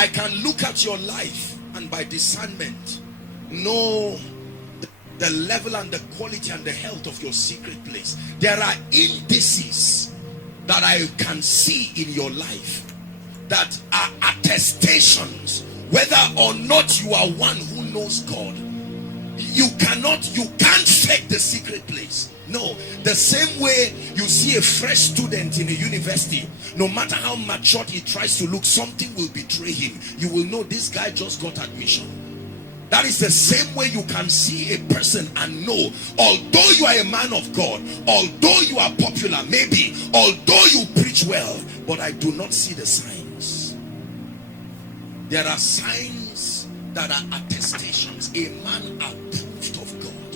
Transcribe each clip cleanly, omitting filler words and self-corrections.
I can look at your life and by discernment know the level and the quality and the health of your secret place. There are indices that I can see in your life that are attestations whether or not you are one who knows God. You can't fake the secret place. No, the same way you see a fresh student in a university, no matter how mature he tries to look, something will betray him. You will know this guy just got admission. That is the same way you can see a person and know, although you are a man of God, although you are popular, maybe, although you preach well, but I do not see the signs. There are signs that are attestations. A man approved of God.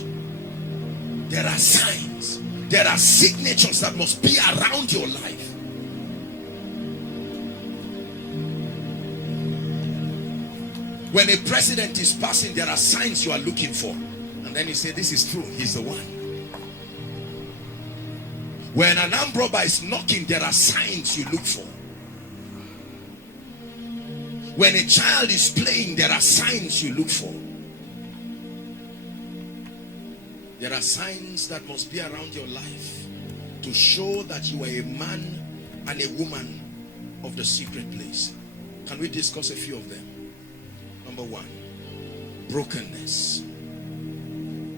There are signs. There are signatures that must be around your life. When a president is passing, there are signs you are looking for. And then you say, this is true, he's the one. When an armed robber is knocking, there are signs you look for. When a child is playing, there are signs you look for. There are signs that must be around your life to show that you are a man and a woman of the secret place. Can we discuss a few of them? Number one, brokenness.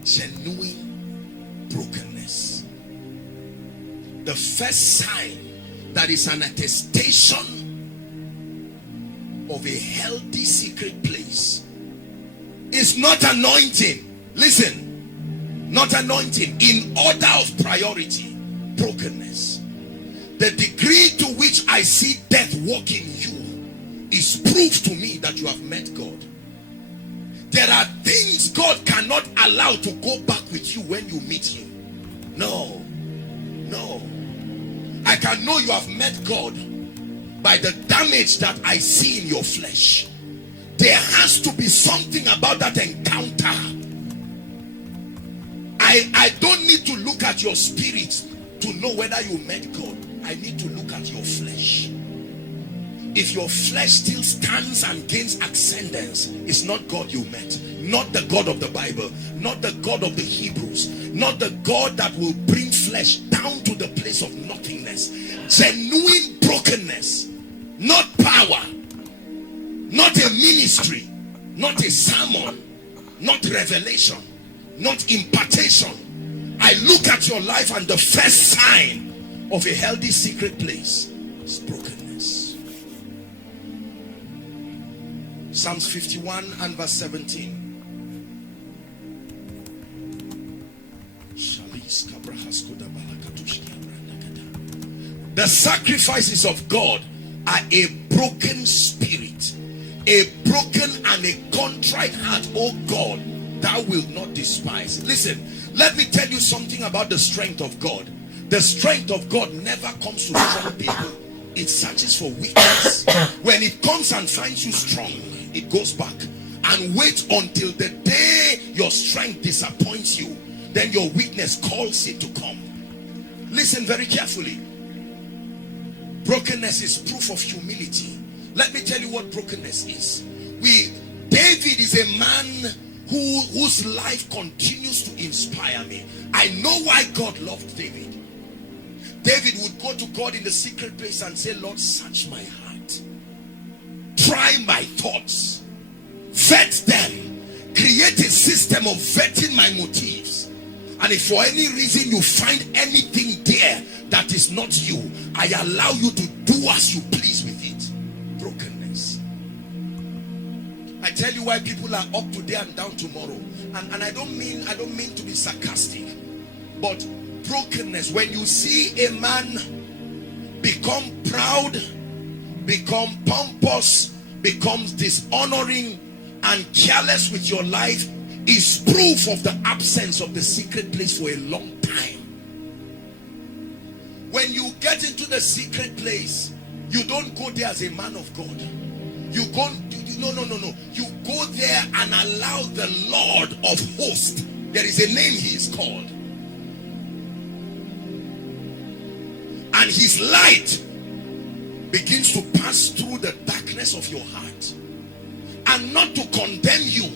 Genuine brokenness. The first sign that is an attestation of a healthy secret place is not anointing. Listen, not anointing. In order of priority, brokenness. The degree to which I see death walk in you is proof to me that you have met God. There are things God cannot allow to go back with you when you meet him. No. I can know you have met God by the damage that I see in your flesh. There has to be something about that encounter. I don't need to look at your spirit to know whether you met God. I need to look at your flesh. If your flesh still stands and gains ascendance, it's not God you met. Not the God of the Bible. Not the God of the Hebrews. Not the God that will bring flesh down to the place of nothingness. Genuine brokenness. Not power. Not a ministry. Not a sermon. Not revelation. Not impartation. I look at your life and the first sign of a healthy secret place is brokenness. Psalms 51 and verse 17. The sacrifices of God are a broken spirit, a broken and a contrite heart. Oh God, thou wilt not despise. Listen, let me tell you something about the strength of God. The strength of God never comes to strong people. It searches for weakness. When it comes and finds you strong, it goes back and waits until the day your strength disappoints you. Then your weakness calls it to come. Listen very carefully. Brokenness is proof of humility. Let me tell you what brokenness is. David is a man whose life continues to inspire me. I know why God loved David. David would go to God in the secret place and say, Lord, search my heart. Try my thoughts. Vet them. Create a system of vetting my motives. And if for any reason you find anything there that is not you, I allow you to do as you please with it. Brokenness. I tell you why people are up today and down tomorrow. And I don't mean to be sarcastic. But brokenness, when you see a man become proud, become pompous, becomes dishonoring and careless with your life, is proof of the absence of the secret place for a long time. When you get into the secret place, you don't go there as a man of God. You go, no. You go there and allow the Lord of hosts, there is a name he is called, and his light begins to pass through the darkness darkness of your heart, and not to condemn you,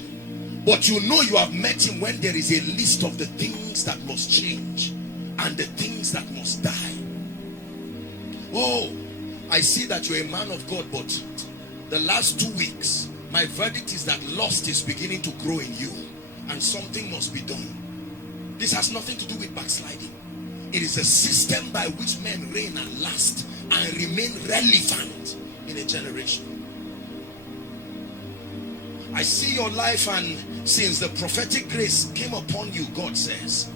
but you know you have met him when there is a list of the things that must change and the things that must die. Oh, I see that you're a man of God, but the last 2 weeks, my verdict is that lust is beginning to grow in you, and something must be done. This has nothing to do with backsliding. It is a system by which men reign and last and remain relevant in a generation. I see your life, and since the prophetic grace came upon you, God says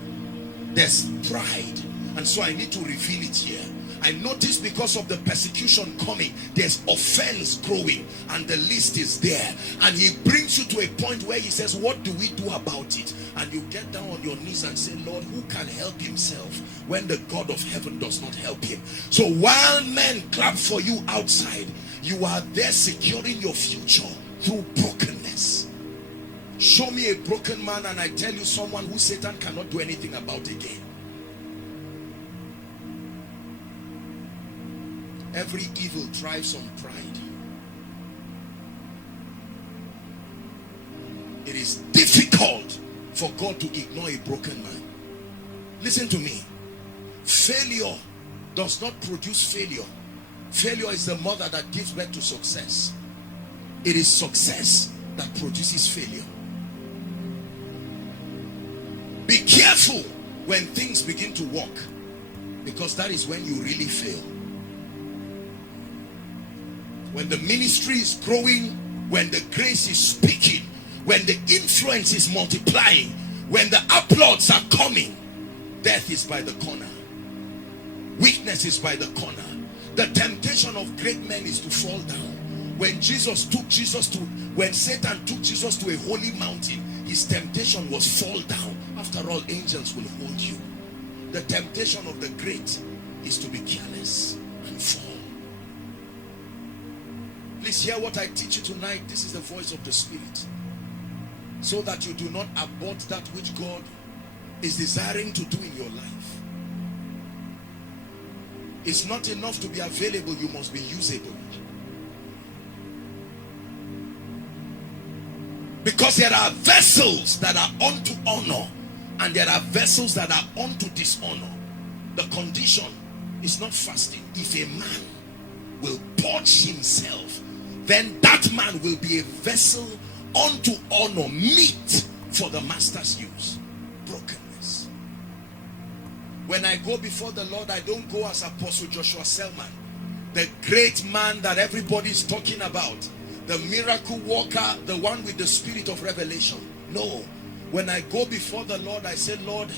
there's pride, and so I need to reveal it here. I notice because of the persecution coming, there's offense growing, and the list is there, and he brings you to a point where he says, what do we do about it? And you get down on your knees and say, Lord, who can help himself when the God of heaven does not help him? So while men clap for you outside, you are there securing your future through brokenness. Show me a broken man, and I tell you someone who Satan cannot do anything about again. Every evil thrives on pride. It is difficult for God to ignore a broken man. Listen to me. Failure does not produce failure. Failure is the mother that gives birth to success. It is success that produces failure. Be careful when things begin to work, because that is when you really fail. When the ministry is growing, when the grace is speaking, when the influence is multiplying, when the applauds are coming, death is by the corner. Weakness is by the corner. The temptation of great men is to fall down. When Satan took Jesus to a holy mountain, his temptation was fall down. After all, angels will hold you. The temptation of the great is to be careless and fall. Please hear what I teach you tonight. This is the voice of the Spirit, so that you do not abort that which God is desiring to do in your life. It's not enough to be available, you must be usable. Because there are vessels that are unto honor, and there are vessels that are unto dishonor. The condition is not fasting. If a man will purge himself, then that man will be a vessel unto honor, meet for the master's use. Brokenness. When I go before the Lord, I don't go as Apostle Joshua Selman, the great man that everybody is talking about, the miracle worker, the one with the spirit of revelation. No. When I go before the Lord, I say, Lord,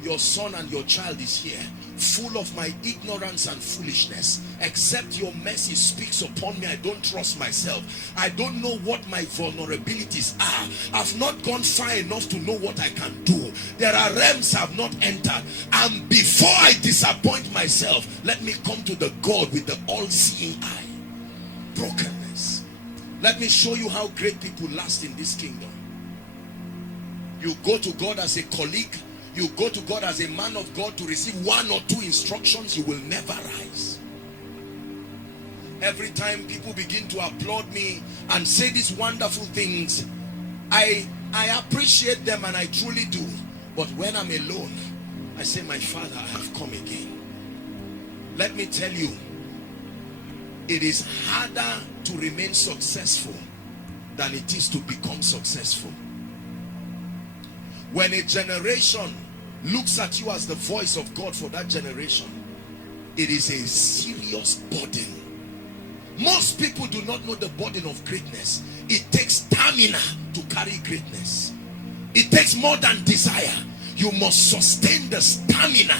your son and your child is here, full of my ignorance and foolishness. Except your mercy speaks upon me, I don't trust myself. I don't know what my vulnerabilities are. I've not gone far enough to know what I can do. There are realms I've not entered. And before I disappoint myself, let me come to the God with the all-seeing eye. Brokenness. Let me show you how great people last in this kingdom. You go to God as a colleague, you go to God as a man of God to receive 1 or 2 instructions, you will never rise. Every time people begin to applaud me and say these wonderful things, I appreciate them, and I truly do. But when I'm alone, I say, my Father, I have come again. Let me tell you, it is harder to remain successful than it is to become successful. When a generation looks at you as the voice of God for that generation, it is a serious burden. Most people do not know the burden of greatness. It takes stamina to carry greatness. It takes more than desire. You must sustain the stamina.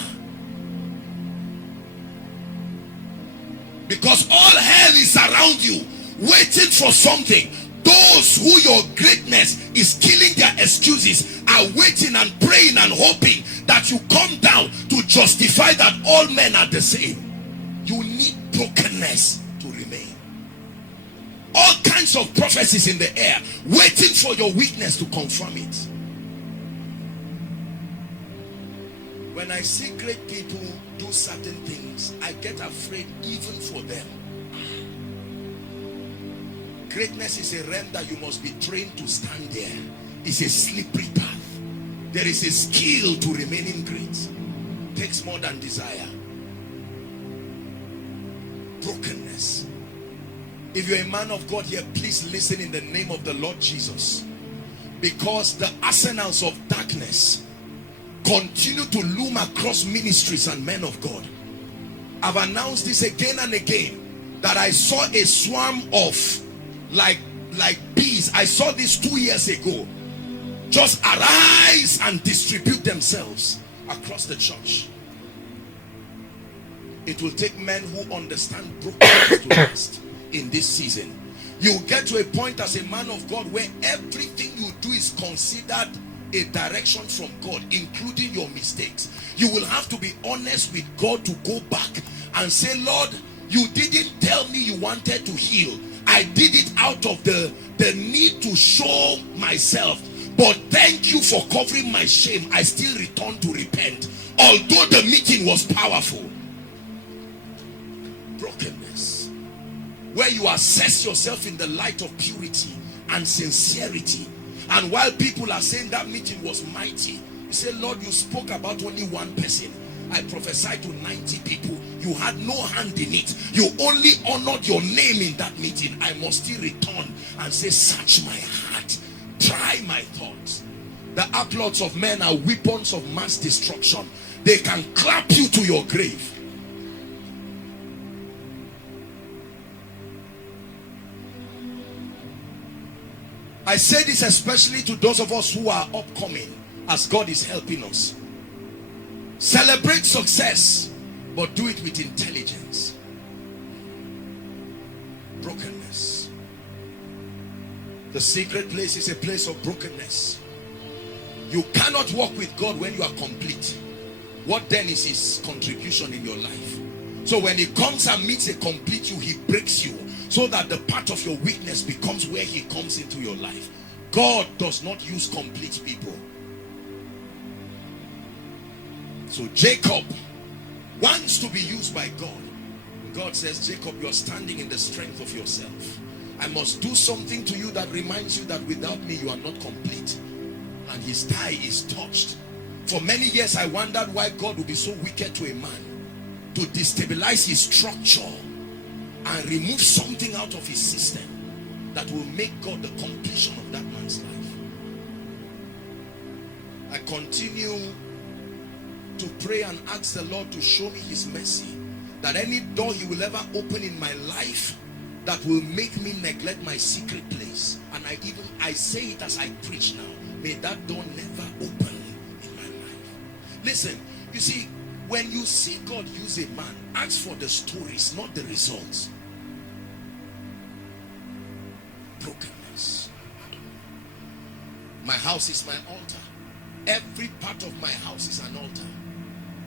Because all hell is around you, waiting for something. Those who your greatness is killing their excuses are waiting and praying and hoping that you come down to justify that all men are the same. You need brokenness to remain. All kinds of prophecies in the air, waiting for your weakness to confirm it. When I see great people do certain things, I get afraid even for them. greatness is a realm that you must be trained to stand there. It's a slippery path. There is a skill to remaining great. It takes more than desire. Brokenness. If you're a man of God here, please listen in the name of the Lord Jesus. Because the arsenals of darkness continue to loom across ministries and men of God. I've announced this again and again, that I saw a swarm of like bees. I saw this 2 years ago. Just arise and distribute themselves across the church. It will take men who understand brokenness to last in this season. You get to a point as a man of God where everything you do is considered a direction from God, including your mistakes. You will have to be honest with God to go back and say, Lord, you didn't tell me you wanted to heal. I did it out of the need to show myself. But thank you for covering my shame. I still return to repent. Although the meeting was powerful. Brokenness. Where you assess yourself in the light of purity and sincerity. And while people are saying that meeting was mighty, you say, Lord, you spoke about only one person. I prophesied to 90 people. You had no hand in it. You only honored your name in that meeting. I must still return and say, search my heart. Try my thoughts. The applauds of men are weapons of mass destruction. They can clap you to your grave. I say this especially to those of us who are upcoming, as God is helping us. Celebrate success, but do it with intelligence. Brokenness. The secret place is a place of brokenness. You cannot walk with God when you are complete. What then is his contribution in your life? So when he comes and meets a complete you, he breaks you, so that the part of your weakness becomes where he comes into your life. God does not use complete people. So Jacob wants to be used by God. God says, Jacob, you are standing in the strength of yourself. I must do something to you that reminds you that without me you are not complete. And his thigh is touched. For many years I wondered why God would be so wicked to a man, to destabilize his structure and remove something out of his system that will make God the completion of that man's life. I continue to pray and ask the Lord to show me his mercy, that any door he will ever open in my life that will make me neglect my secret place, and I say it as I preach now, may that door never open in my life. Listen, you see, when you see God use a man, ask for the stories, not the results. Brokenness. My house is my altar. Every part of my house is an altar.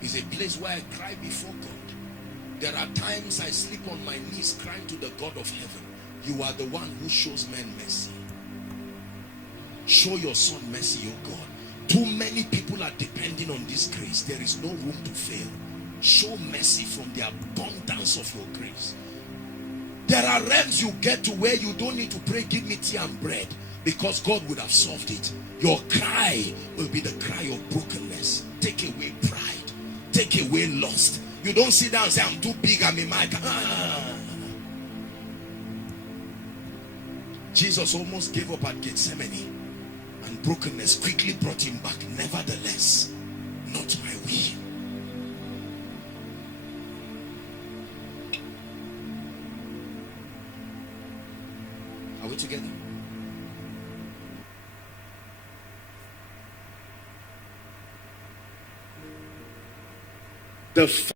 It's a place where I cry before God. There are times I sleep on my knees crying to the God of heaven. You are the one who shows men mercy. Show your son mercy, oh God. Too many people are depending on this grace. There is no room to fail. Show mercy from the abundance of your grace. There are realms you get to where you don't need to pray, give me tea and bread, because God would have solved it. Your cry will be the cry of brokenness. Take away pride. Take away lust. You don't sit down and say, I'm too big, I'm in my... Jesus almost gave up at Gethsemane, and brokenness quickly brought him back. Nevertheless, not my will. Are we together? The